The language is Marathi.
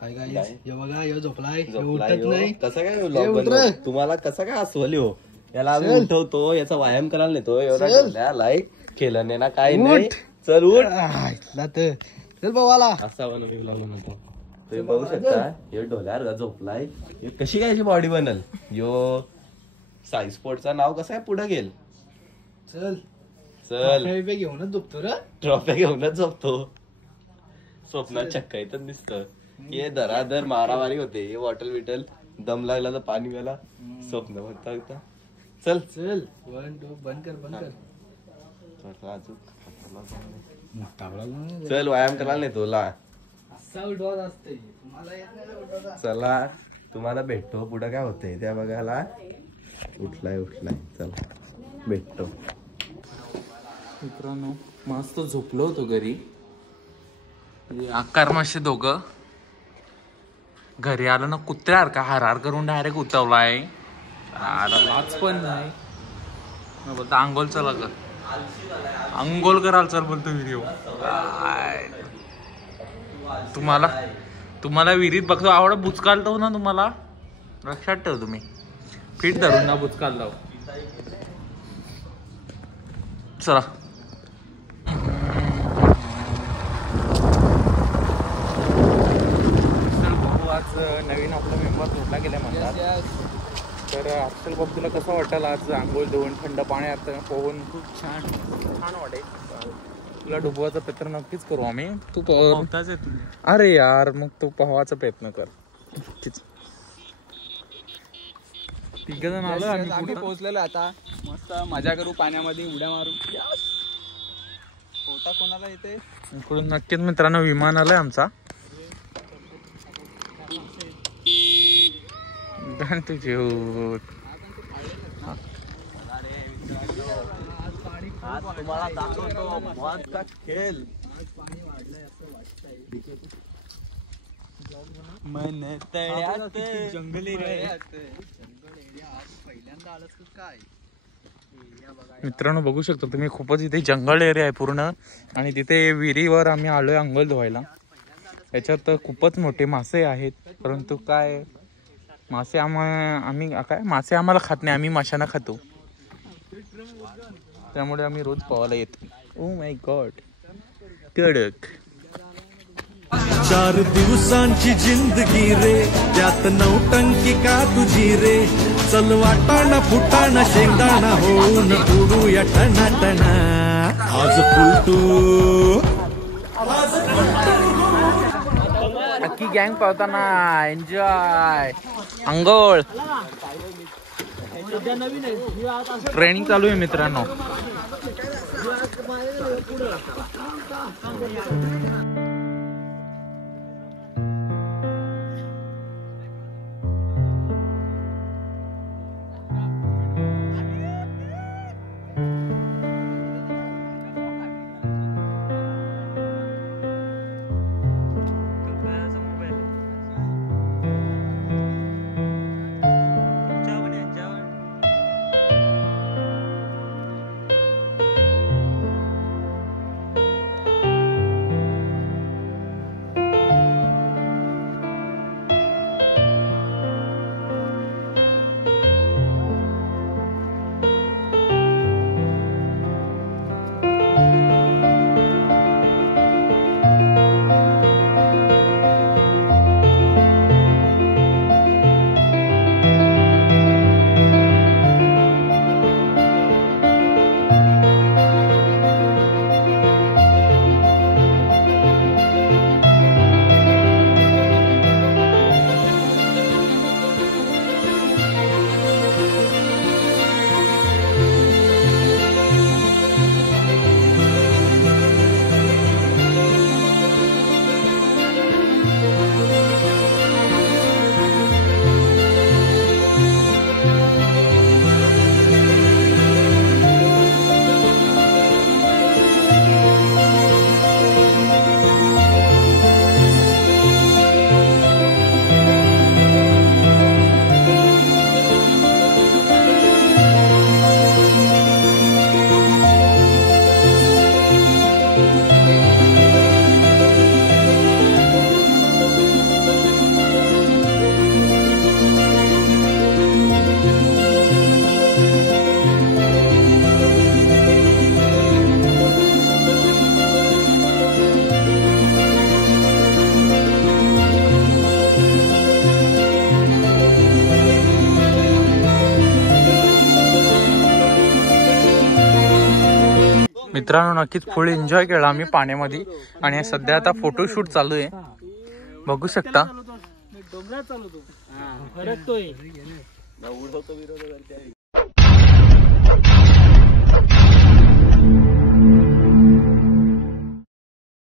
हाय गाईस, हे बघा यो झोपलाय, झोपलाय उठत ह्यो. नाही. कसं काय ए, vlog उठ रे. बनवतो? तुम्हाला कसं काय अस्वली हो? याला आम्ही चल. उठवतो, याचा व्यायाम करायला नेतो, एवढा चल. ढोल्या लाईक केलं नाही ना काय उठ. नाही. चल उठ. इथला तर चल बाबाला. असा बनवतो vlog बनवतो. तुम्ही बघू शकता हे ढोल्यावर झोपलाय. हे कशी काय बॉडी बनल? यो साई स्पोर्टचा नाव कसं आहे पुढे गेल. चल चल घेऊनच झोपतो रे. ट्रॉफ्या घेऊनच झोपतो. स्वप्नात चक्का इथं दिसतं. हे दरादर मारामारी होते. हे बॉटल बिटल दम लागला तर पाणी प्याला. स्वप्न म्हणता होता. चल चल 1 2 बंद कर बंद कर. चल व्यायाम करायला नाही तुला. असा उठवत असते तुम्हाला येत नाही उठवता. चला तुम्हाला भेटतो पुढे काय होतंय त्या बघायला. उठलाय चला भेटतो. मित्रांनो मस्त झोपलो होतो घरी. आकार मासे दोघं घरी आलं ना कुत्र्यासारखा हारार करून डायरेक्ट उतवलाय. लाच पण नाही बोलतो आंघोल चला कर आंघोल कराल चल बोलतो व्हिडिओ. तुम्हाला विहिरीत बघतो आवडत बुचकालतो ना तुम्हाला लक्षात ठेव. तुम्ही फिट धरून ना बुचकाल लाव. चला आज नवीन आपला मेंबर जोडला गेला म्हणतात. तर अक्षल बाब तुला कसं वाटेल आज आंघोळ देऊन थंड पाण्यात पोहून? खूप छान वाटेल. तुला डुबवायचा प्रयत्न नक्कीच करू आम्ही. तू पोहताच आहे तुम्ही. अरे यार मग तू पोहायचा प्रयत्न कर. तिघजण आलो आम्ही पोहोचलेलो. आता मस्त मजा करू पाण्यामध्ये उड्या मारू. पोहता कोणाला येते इकडून नक्कीच मित्रांनो विमान आलंय आमचा. तुझे तुम्हाला दाखवतो मौत का खेळ. मन तळ्यात जंगल एरिया. पहिल्यांदा आलंच काय मित्रांनो बघू शकता तुम्ही खूपच इथे जंगल एरिया आहे पूर्ण. आणि तिथे विहिरीवर आम्ही आलोय अंघोळ धुवायला. याच्यात खूपच मोठे मासे आहेत परंतु काय मासे मासे आम्हाला खात नाही. आम्ही माशांना खातो त्यामुळे आम्ही रोज पोहायला येतो. ओ माय गॉड कडक. 4 दिवसांची जिंदगी रे त्यात नौटंकी का तुझी रे. चल वाटाणा फुटाणा शेंगदाणा होऊन उडूया टना टना. आज फुलटू अख्खी गँग पावताना एन्जॉय. अंघोळ ट्रेनिंग चालू आहे मित्रांनो. मित्रांनो नक्कीच फुल एन्जॉय केला आम्ही पाण्यामध्ये. आणि सध्या आता फोटोशूट चालू आहे, बघू शकता. डोंगरात चालवतो